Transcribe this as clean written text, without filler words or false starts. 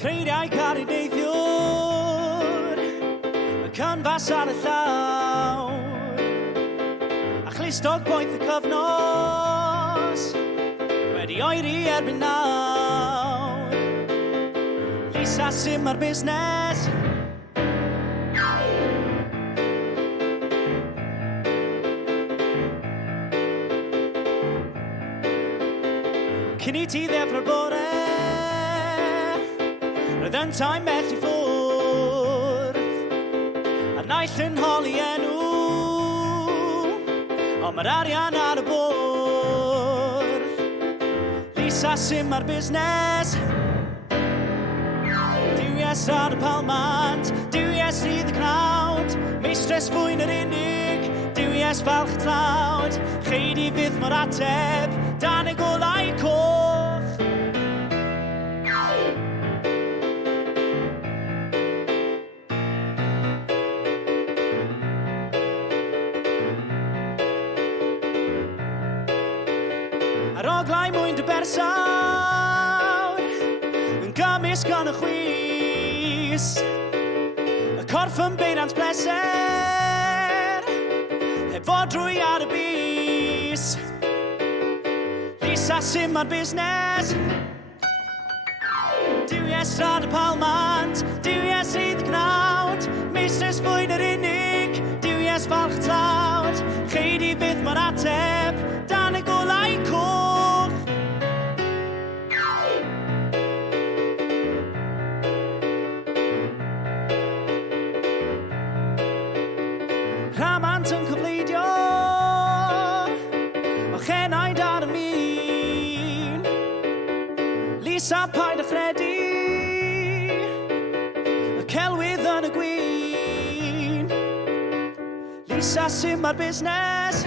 Creidiau caru neithiwr y canfas ar y llawr a chlustog boeth y cyfnos wedi oeri erbyn nawr Lisa sim ar busnes Cyn I ti ddefnydd bore Roedd yn taim bell I ffwrdd A naill yn holi enw Ond mae'r arian ar y bwrdd Lisa sim ar busnes Duwies ar y palmant Duwies sydd y cnawd Meistres fwyn yr unig Duwies falch tlawd Cheidi fydd mor ateb Dan y golau coch Ar oglau mwyn dy bersawd Yn gymys gan y chwys Y corff yn beirant pleser Heb fod drwy ar y bus Lisa sim ar busnes Duwies rad y palmant Duwies sydd y gnawd Meistres fwyn yr unig Duwies falch tlawd Cheidi fydd mor ateb Dan y golau coch Rhamant yn cyfleidio O chenau dar y min Lisa paid y chredi Y celwydd yn y gwyn Lisa sim ar busnes